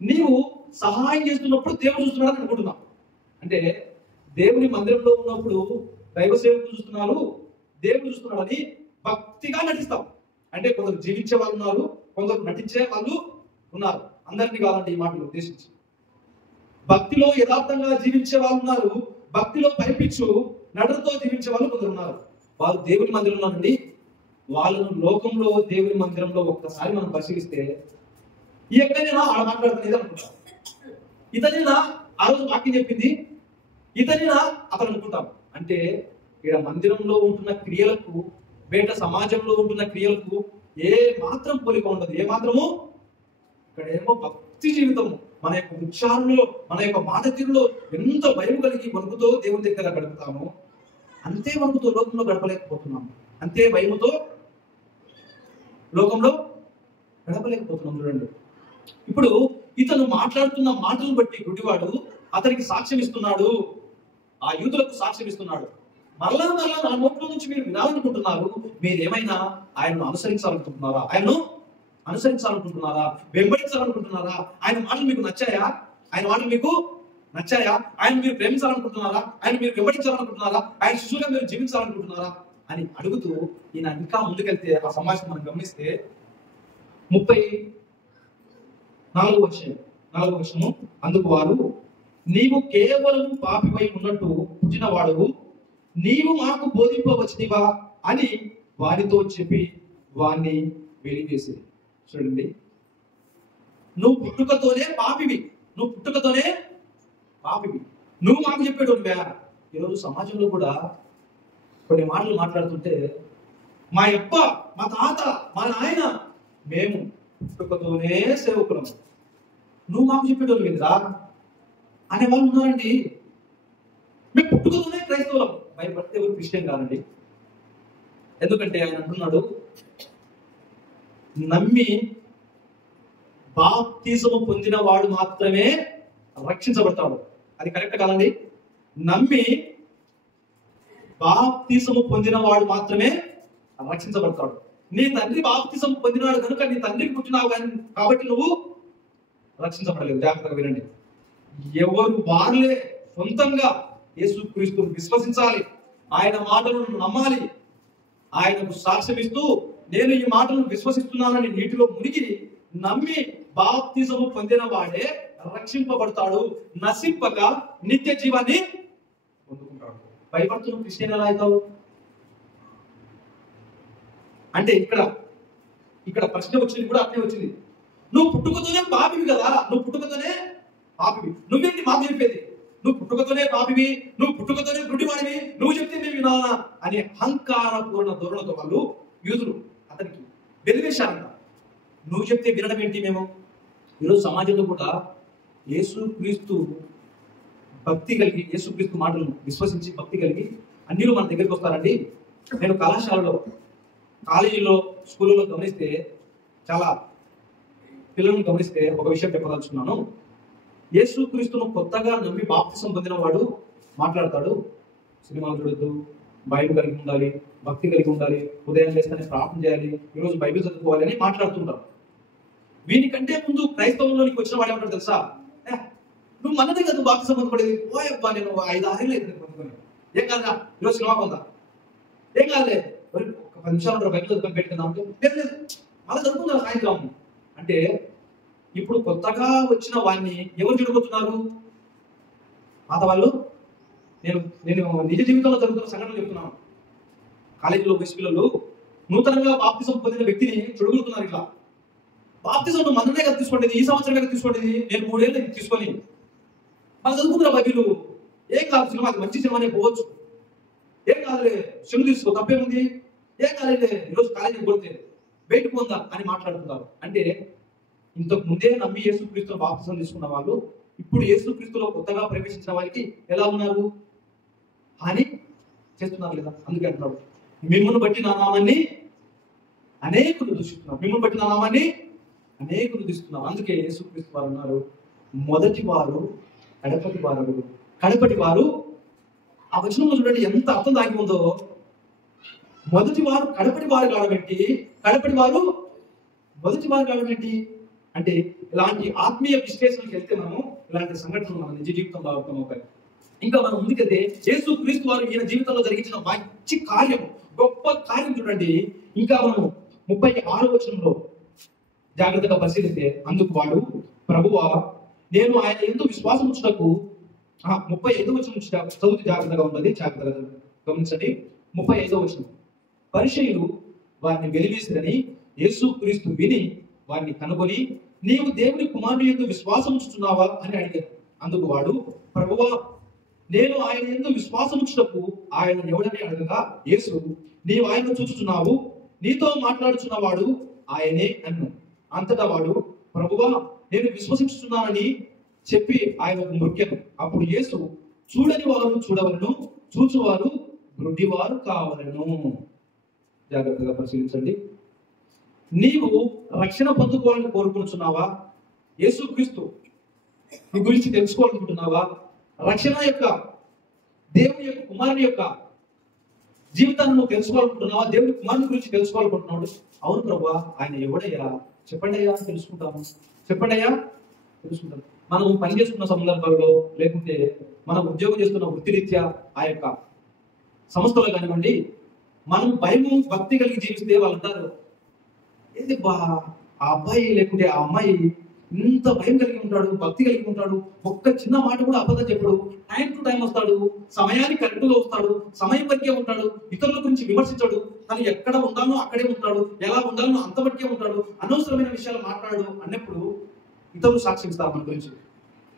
నీవు సహాయం చేస్తున్నప్పుడు దేవుడు చూస్తున్నాడని అనుకుంటున్నావు. అంటే దేవుని మందిరంలో ఉన్నప్పుడు దైవ సేవకులు చూస్తున్నారు, దేవుడు చూస్తున్నాడని భక్తిగా నటిస్తాం. అంటే కొందరు జీవించే వాళ్ళు ఉన్నారు, కొందరు నటించే వాళ్ళు ఉన్నారు. అందరినీ కాదండి ఈ మాటలు ఉద్దేశించి. భక్తిలో యథార్థంగా జీవించే వాళ్ళు ఉన్నారు, భక్తిలో పైపిచ్చు నటనతో జీవించే వాళ్ళు కొందరు ఉన్నారు. వాళ్ళు దేవుని మందిరంలో నుండి వాళ్ళను లోకంలో దేవుని మందిరంలో ఒక్కసారి మనం పరిశీలిస్తే ఈ ఎక్కడైనా ఆడ మాట్లాడుతున్నది అనుకుంటాం, ఇతనేనా ఆ రోజు వాక్యం చెప్పింది, ఇతనేనా అతను అనుకుంటాం. అంటే ఇక్కడ మందిరంలో ఉంటున్న క్రియలకు బయట సమాజంలో ఉంటున్న క్రియలకు ఏ మాత్రం పోలిక ఉండదు. ఏ మాత్రము ఇక్కడ ఏమో భక్తి జీవితము, మన యొక్క ఉచ్చారణలో, మన యొక్క మాట తీరులో ఎంత భయం కలిగి వణుకుతో దేవుని దగ్గర గడుపుతామో అంతే వణుకుతో లోకంలో గడపలేకపోతున్నాము, అంతే భయముతో లోకంలో గడపలేకపోతున్నాం. చూడండి, ఇప్పుడు ఇతను మాట్లాడుతున్న మాటలను బట్టి గుడివాడు అతనికి సాక్ష్యం ఇస్తున్నాడు, ఆ యూదులకు సాక్ష్యం ఇస్తున్నాడు. మరలా నా నోట్లో నుంచి మీరు వినాలనుకుంటున్నారు, మీరేమైనా ఆయనను అనుసరించాలనుకుంటున్నారా, వెంబడించాలనుకుంటున్నారా? ఆయన మాటలు మీకు నచ్చాయా? ఆయన మీరు ప్రేమించాలనుకుంటున్నారా? ఆయన మీరు వెంబడించాలనుకుంటున్నారా? ఆయన శిశువుగా మీరు జీవించాలనుకుంటున్నారా అని అడుగుతూ ఈయన ఇంకా ముందుకెళ్తే ఆ సంభాషణ మనం గమనిస్తే 34వ వచనం, అందుకు వారు, నీవు కేవలం పాపివై ఉన్నట్టు పుట్టినవాడు, నీవు మాకు బోధింపవచ్చినవా అని వారితో చెప్పి వారిని వెలివేసి. చూడండి, నువ్వు పుట్టుకతోనే పాపివి, నువ్వు మాకు చెప్పేటోనివే. ఈరోజు సమాజంలో కూడా కొన్ని మాటలు మాట్లాడుతుంటే, మా అప్ప, మా తాత, మా నాయన, మేము పుట్టుకతోనే సేవకులం, నువ్వు మాకు చెప్పేటోళ్ళు కదరా అనే వాళ్ళు ఉన్నారండి. మేము పుట్టుకతోనే క్రైస్తవులం. భయపడితే ఎవరు క్రిస్టియన్ కాదండి. ఎందుకంటే ఆయన అంటున్నాడు, నమ్మి బాప్తిజము పొందిన వాడు మాత్రమే రక్షించబడతాడు. అది కరెక్ట్ కాదండి? నమ్మి బాప్తిజము పొందిన వాడు మాత్రమే రక్షించబడతాడు. నీ తండ్రి బాప్తిజం పొందినాడు కనుక నీ తండ్రికి పుట్టినావు కాబట్టి నువ్వు రక్షించబడలేదు. జాగ్రత్తగా వినండి. ఎవరు వారులే సొంతంగా యేసుక్రీస్తును విశ్వసించాలి, ఆయన మాటలను నమ్మాలి, ఆయనకు సాక్ష్యం ఇస్తూ నేను ఈ మాటలను విశ్వసిస్తున్నానని నీటిలో మునిగి నమ్మి బాప్తిజము పొందిన వాడే రక్షింపబడతాడు, నశింపక నిత్య జీవాన్ని పొందుకుంటాడు. భయపడుతున్న క్రిస్టియన్ ఎలా అవుతావు అంటే ఇక్కడ ప్రశ్న వచ్చింది కూడా అట్లే వచ్చింది. నువ్వు పుట్టుకతోనే పాపివి కదా, నువ్వేంటి మాకు చెప్పేది? నువ్వు పుట్టుకతోనే పాపివి, నువ్వు పుట్టుకతోనే గుడ్డివాడివి, నువ్వు చెప్తే మేము వినాలా అని అహంకారపూర్ణ ధోరణితో వాళ్ళు యూదులు అతనికి వెలివేశారంట. నువ్వు చెప్తే వినడం ఏంటి మేము? ఈరోజు సమాజంలో కూడా యేసుక్రీస్తు భక్తి కలిగి, యేసుక్రీస్తు మాటలను విశ్వసించి భక్తి కలిగి అన్నిలు మన దగ్గరికి వస్తారండి. నేను కళాశాలలో, కాలేజీలో, స్కూళ్ళలో గమనిస్తే, చాలా పిల్లలను గమనిస్తే ఒక విషయం చెప్పదలుచుకున్నాను. యేసుక్రీస్తును కొత్తగా నమ్మి బాప్తిసం పొందిన వాడు మాట్లాడతాడు, సినిమాలు చూడొద్దు, బైబిల్ కలిగి ఉండాలి, భక్తి కలిగి ఉండాలి, ఉదయం లేస్తేనే ప్రార్థన చేయాలి, ఈరోజు బైబిల్ చదువుకోవాలి అని మాట్లాడుతుంటారు. వీనికంటే ముందు క్రైస్తవంలోనికి వచ్చిన వాడు ఏమంటాడు తెలుసా? నువ్వు మనదే కదా బాప్తిసం పొందబడేది, ఓయబ్బా నేను 5-6 ఏళ్ళు అయితే పొందుకొని, ఏం కాదురా ఈరోజు సినిమా పొందా, ఏం కాదులే, ఒక 10 నిమిషాలు బైబిల్ చదువుకొని పెట్టుకుందాం అంటే లేదు, మళ్ళీ చదువుకుందా సాయంత్రం అంటే. ఇప్పుడు కొత్తగా వచ్చిన వాడిని ఎవరు చెడగొట్టున్నారు? పాత వాళ్ళు. నేను నిజ జీవితంలో జరుగుతున్న సంఘటనలు చెప్తున్నాను. కాలేజీలో పిల్లలు నూతనంగా బాప్తిజం పొందిన వ్యక్తిని చెడగొడుతున్నారు. ఇట్లా బాప్తిజం మననే కదా తీసుకోండి, ఈ సంవత్సరం కదా తీసుకోండి, నేను 3 ఏళ్ళు తీసుకొని మళ్ళీ చదువుకుంటున్నా బైబిల్, ఏం కాదు, సినిమా మంచి సినిమానే పోవచ్చు, ఏం కాదులే, సినిమా తీసుకో, తప్పేముంది, ఏం కాదులే, ఈరోజు కాలేజీకి కొడితే బయటకు పోందా అని మాట్లాడుతున్నారు. అంటే ఇంతకు ముందే నమ్మి యేసుక్రీస్తులో బాప్తిజం తీసుకున్న వాళ్ళు ఇప్పుడు యేసుక్రీస్తులో కొత్తగా ప్రవేశించిన వారికి ఎలా ఉన్నారు అని చేస్తున్నారు లేదా? అందుకే అంటున్నాడు, మిమ్మల్ని బట్టి నా నామాన్ని అనేకులు దూషిస్తున్నారు, అందుకే యేసుక్రీస్తు వారు అన్నారు, మొదటి వారు కడపటి వారు. ఆ వచనంలో చూడండి ఎంత అర్థం దాగి ఉందో. మొదటి వారు కడపటి వారు కావడమేంటి, మొదటి వారు కావడమేంటి అంటే, ఇలాంటి ఆత్మీయ విశ్లేషణకి వెళ్తే మనము ఇలాంటి సంఘటనలు మన నిజ జీవితంలో అవుతాయి. ఇంకా మనం ముందుకెళ్తే యేసుక్రీస్తు వారు ఈయన జీవితంలో జరిగించిన మంచి కార్యం, గొప్ప కార్యం చూడండి. ఇంకా మనం 36వ వచనంలో జాగ్రత్తగా పరిశీలిస్తే అందుకు వాడు, ప్రభువా నేను ఆయన యందు విశ్వాసం ఉంచుటకు 35వ వచనం చదువుతూ జాగ్రత్తగా ఉంటుంది, జాగ్రత్తగా గమనించండి. 35వ వచనం, పరిసయ్యులు వారిని వెలివేసిరని యేసుక్రీస్తు విని వారిని కనుగొని, నీవు దేవుని కుమారుని యందు విశ్వాసం ఉంచుతున్నావా అని అడిగారు. అందుకు వాడు, ప్రభువా నేను ఆయన యందు విశ్వాసం ఉంచుటకు ఆయన ఎవడని అడగగా, యేసు నీవు ఆయనను చూచుచున్నావు, నీతో మాట్లాడుచున్నవాడు ఆయనే అన్నాడు. అంతటా వాడు, ప్రభువా నేను విశ్వసించుచున్నానని చెప్పి ఆయనకు మొక్కెను. అప్పుడు యేసు, చూడని వారు చూడవలను, చూచువారు గ్రుడ్డివారు కావలను. జాగ్రత్తగా పరిశీలించండి. నీవు రక్షణ పొందుకోవాలని కోరుకుంటున్నావా? యేసుక్రీస్తు నీ గురించి తెలుసుకోవాలనుకుంటున్నావా? రక్షణ యొక్క దేవుని యొక్క కుమారుని యొక్క జీవితాన్ని నువ్వు తెలుసుకోవాలనుకుంటున్నావా? దేవుని కుమారుని గురించి తెలుసుకోవాలనుకుంటున్నాడు. అవును ప్రభువా, ఆయన ఎవడయ్యా చెప్పండి అయ్యా తెలుసుకుంటాము, చెప్పండి అయ్యా తెలుసుకుంటాం. మనం పని చేసుకున్న సందర్భాల్లో, లేకుంటే మనం ఉద్యోగం చేస్తున్న వృత్తిరీత్యా ఆ యొక్క సంస్థలో కానివ్వండి, మనం భయము భక్తి కలిగి జీవిస్తే వాళ్ళు అంటారు, ఏంది బా ఆ అబ్బాయి లేకుంటే ఆ అమ్మాయి ఇంత భయం కలిగి ఉంటాడు, భక్తి కలిగి ఉంటాడు, ఒక్క చిన్న మాట కూడా అబద్ధం చెప్పడు, టైం టు టైం వస్తాడు, సమయానికి కరెక్ట్గా వస్తాడు, సమయం వరకే ఉంటాడు, ఇతరుల గురించి విమర్శించాడు, తను ఎక్కడ ఉండాలో అక్కడే ఉంటాడు, ఎలా ఉండాలో అంతవరకే ఉంటాడు, అనవసరమైన విషయాలు మాట్లాడు అన్నప్పుడు ఇతరులు సాక్షిస్తారు మన గురించి.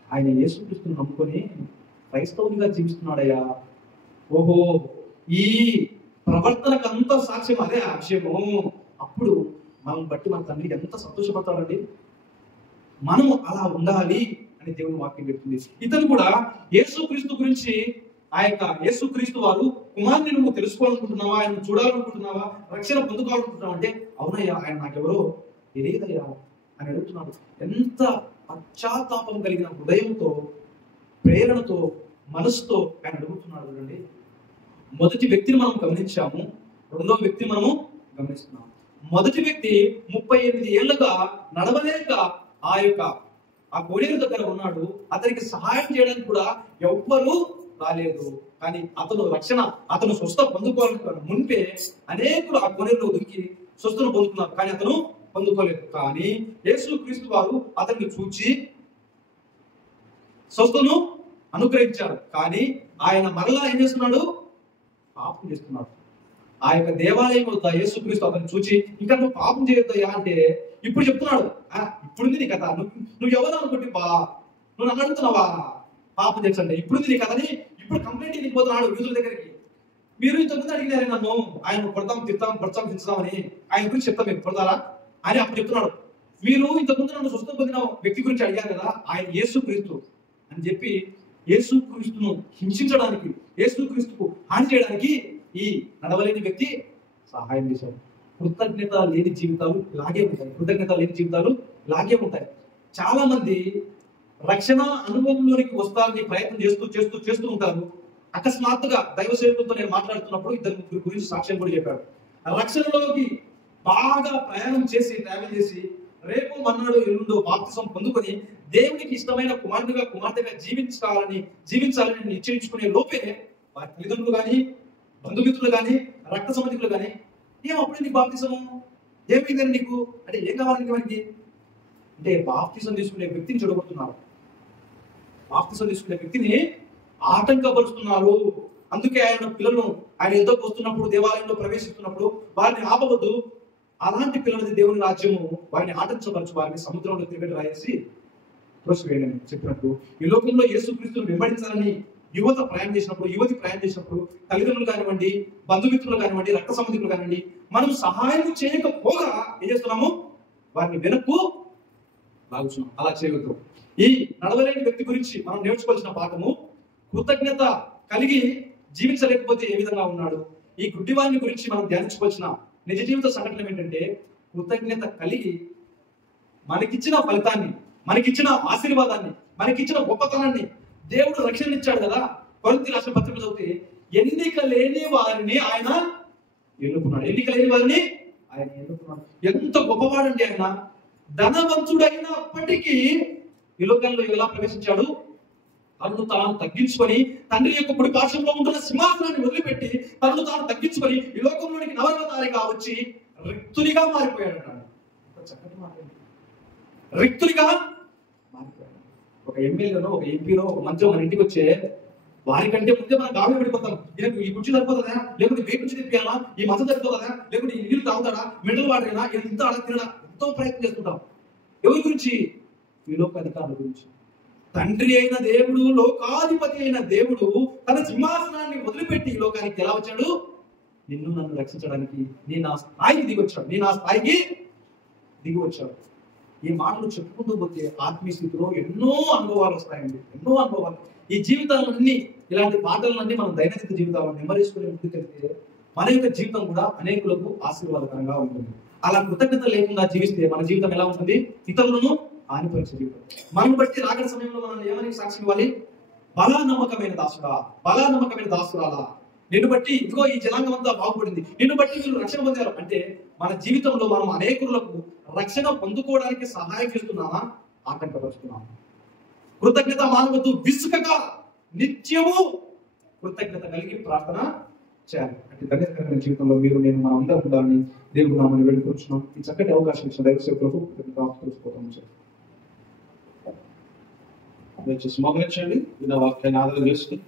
ఆయన యేసుక్రీస్తుని నమ్ముకొని క్రైస్తవునిగా జీవిస్తున్నాడయ్యా. ఓహో, ఈ ప్రవర్తనకు అంత సాక్ష్యం అదే ఆ విషయము. అప్పుడు మనం బట్టి మన తండ్రి ఎంత సంతోషపడతాడండి. మనము అలా ఉండాలి అని దేవుని వాక్యం చెప్తుంది. ఇతను కూడా యేసుక్రీస్తు గురించి, ఆ యొక్క యేసుక్రీస్తు వారు కుమారుని నువ్వు తెలుసుకోవాలనుకుంటున్నావా, ఆయన చూడాలనుకుంటున్నావా, రక్షణ పొందుకోవాలనుకుంటున్నావా అంటే, అవునయ్యా ఆయన నాకెవరో తెలియదయ్యా అని అడుగుతున్నాడు. ఎంత పశ్చాత్తాపం కలిగిన హృదయంతో, ప్రేరణతో, మనసుతో ఆయన అడుగుతున్నాడు చూడండి. మొదటి వ్యక్తిని మనం గమనించాము, రెండో వ్యక్తిని మనము గమనిస్తున్నాము. మొదటి వ్యక్తి 38 ఏళ్లుగా నడవలేక ఆ కోడేరు దగ్గర ఉన్నాడు. అతనికి సహాయం చేయడానికి కూడా ఎవ్వరూ రాలేదు. కానీ అతను స్వస్థ పొందుకోవాలని మునిపే అనేకులు ఆ కోడేరులో దిగి స్వస్థను పొందుతున్నారు, కానీ అతను పొందుకోలేదు. కానీ యేసుక్రీస్తు వారు అతన్ని చూచి స్వస్థను అనుగ్రహించారు. కానీ ఆయన మరలా ఏం చేస్తున్నాడు? పాపం చేస్తున్నాడు. ఆ యొక్క దేవాలయం వద్ద యేసుక్రీస్తు అతన్ని చూచి, ఇంకా నువ్వు పాపం చేయొద్దయ్యా అంటే ఇప్పుడు చెప్తున్నాడు, ఇప్పుడుంది నీ కథ, నువ్వు ఎవరు అనుకుంటే నువ్వు నన్ను అడుగుతున్నావా పాపం చేసండి, ఇప్పుడుంది నీ కథని ఇప్పుడు కంప్లైంట్ వెళ్ళిపోతున్నాడు యూదుల దగ్గరికి. మీరు ఇంతకుముందు అడిగినారే నన్ను, ఆయన కొడతాం, తిడతాం, ప్రోత్సహించుదామని, ఆయన గురించి చెప్తాం, మీరు కొడతారా అని అప్పుడు చెప్తున్నాడు. మీరు ఇంతకుముందు నన్ను స్వస్థ పొందిన వ్యక్తి గురించి అడిగారు కదా, ఆయన యేసుక్రీస్తు అని చెప్పి యేసుక్రీస్తును హింసించడానికి, యేసుక్రీస్తుకు హాని చేయడానికి ఈ నడవలేని వ్యక్తి సహాయం చేశాడు. కృతజ్ఞత లేని జీవితాలు లాగే ఉంటాయి. చాలా మంది రక్షణ అనుభవంలోనికి వస్తారని ప్రయత్నం చేస్తూ ఉంటారు. అకస్మాత్తుగా దైవ సేవకులతో నేను మాట్లాడుతున్నప్పుడు ఇద్దరు ముగ్గురు గురించి సాక్ష్యం కూడా చెప్పాడు. రక్షణలోకి బాగా ట్రావెల్ చేసి రేపు మన్నాడు ఎల్లుండో బాప్తిసం పొందుకొని దేవునికి ఇష్టమైన కుమార్తెగా జీవించాలని నిశ్చయించుకునే లోపే వారి తల్లిదండ్రులు కానీ, బంధుమిత్రులు కానీ, రక్త సంబంధికులు కానీ, అప్పుడే నీకు బాప్తిసము ఏమైందని నీకు అంటే ఏం కావాలి వారికి అంటే బాప్తిసం తీసుకునే వ్యక్తిని చెడగొడుతున్నారు, బాప్తిసం తీసుకునే వ్యక్తిని ఆటంకపరుస్తున్నారు. అందుకే ఆయన ఎదురుకు వస్తున్నప్పుడు, దేవాలయంలో ప్రవేశిస్తున్నప్పుడు వారిని ఆపవద్దు. అలాంటి పిల్లలది దేవుని రాజ్యము, వారిని ఆటంకపరచు, వారిని సముద్రంలో తిరిగి రాయేసి త్రోసివేయని చెప్పినట్టు, ఈ లోకంలో యేసుక్రీస్తును వెంబడించాలని యువతి ప్రయాణం చేసినప్పుడు తల్లిదండ్రులు కానివ్వండి, బంధుమిత్రులు కానివ్వండి, రక్త సంబంధికులు కానివ్వండి, మనం సహాయం చేయకపోగా ఏం చేస్తున్నాము? వారిని వెనక్కు లాగుతున్నాం. అలా చేయవద్దు. ఈ నడవలేని వ్యక్తి గురించి మనం నేర్చుకోవాల్సిన పాఠము, కృతజ్ఞత కలిగి జీవించలేకపోతే ఏ విధంగా ఉన్నాడు. ఈ గుడ్డివారిని గురించి మనం ధ్యానించుకోవాల్సిన నిజ జీవిత సంఘటన ఏంటంటే, కృతజ్ఞత కలిగి మనకిచ్చిన ఫలితాన్ని, మనకిచ్చిన ఆశీర్వాదాన్ని, మనకిచ్చిన గొప్పతనాన్ని, దేవుడు రక్షణ ఇచ్చాడు కదా. కొరింథీ రాసిన పత్రిక చదివితే, ఎన్నిక లేని వారిని ఆయన ఎన్నుకున్నాడు. ఎంత గొప్పవాడండి ఆయన. ధనవంతుడైనప్పటికీ ఈ లోకంలో ఎలా ప్రవేశించాడు? తనను తాను తగ్గించుకొని, తండ్రి యొక్క కుడి పార్శ్వంలో ఉంటున్న సింహాసనాన్ని వదిలిపెట్టి తనను తాను తగ్గించుకొని ఈ లోకంలోనికి నవరవతారిగా వచ్చి రిక్తునిగా మారిపోయాడు. చక్కటి మాట. రిక్తులుగా మారిపోయారు. ఒక ఎమ్మెల్యేనో ఒక ఎంపీనో ఒక మంచో మన ఇంటికి వచ్చే వారికంటే ముందే మనం గాలి పడిపోతాం. ఈ కుర్చీ సరిపోతుందా, లేకపోతే వెయిట్ నుంచి తెప్పియాలా, ఈ మంచం సరిపోతుందా, లేకపోతే ఈ నీళ్ళు తాగుతాడా, మినరల్ వాటర్ అయినా ఎంత తినడా, ఎంతో ప్రయత్నం చేస్తుంటాం. ఎవరి గురించి? ఈ లోక అధికారుల గురించి. తండ్రి అయిన దేవుడు, లోకాధిపతి అయిన దేవుడు తన సింహాసనాన్ని వదిలిపెట్టి ఈ లోకానికి ఎలా వచ్చాడు? నిన్ను నన్ను రక్షించడానికి. నీ నా స్థాయికి దిగి వచ్చాడు. ఈ మాటలు చెప్పుకుంటూ పోతే ఆత్మీయ స్థితిలో ఎన్నో అనుభవాలు వస్తాయండి, ఎన్నో అనుభవాలు. ఈ జీవితాలన్నీ, ఇలాంటి పాటలన్నీ మనం దైనందిక జీవితాలను నెమ్మరేసుకుని ముందుకెళ్తే మన యొక్క జీవితం కూడా అనేకులకు ఆశీర్వాదకరంగా ఉంటుంది. అలా కృతజ్ఞత లేకుండా జీవిస్తే మన జీవితం ఎలా ఉంటుంది? ఇతరులను హానిపరిచే జీవితం. మనం బట్టి రాకడ సమయంలో మనం ఏమని సాక్ష్యం ఇవ్వాలి? బలా నమ్మకమైన దాసుడా, బలా నమ్మకమైన దాసురాలా, నిన్ను బట్టి ఇదిగో ఈ జనాంగం అంతా బాగుపడింది, నిన్ను బట్టి వీళ్ళు రక్షణ పొందారు అంటే మన జీవితంలో మనం అనేకులకు రక్షణ పొందుకోవడానికి సహాయం చేస్తున్నామా, ఆటంకపరుస్తున్నామా? కృతజ్ఞత మానవద్దు, విసుకగా నిత్యము కృతజ్ఞత కలిగి ప్రార్థన చేయాలి. అంటే ధన్యకరమైన జీవితంలో మీరు నేను మన అందరం ఉండాలని దేవుడు నామని వేడుకొచ్చున్నాం. ఈ చక్కటి అవకాశం ఇచ్చిన దైవ సేవకులకు తెలుసుకోవడం దయచేసి మోకరించండి. ఇలా వాక్యాన్ని ఆధారం చేసుకుని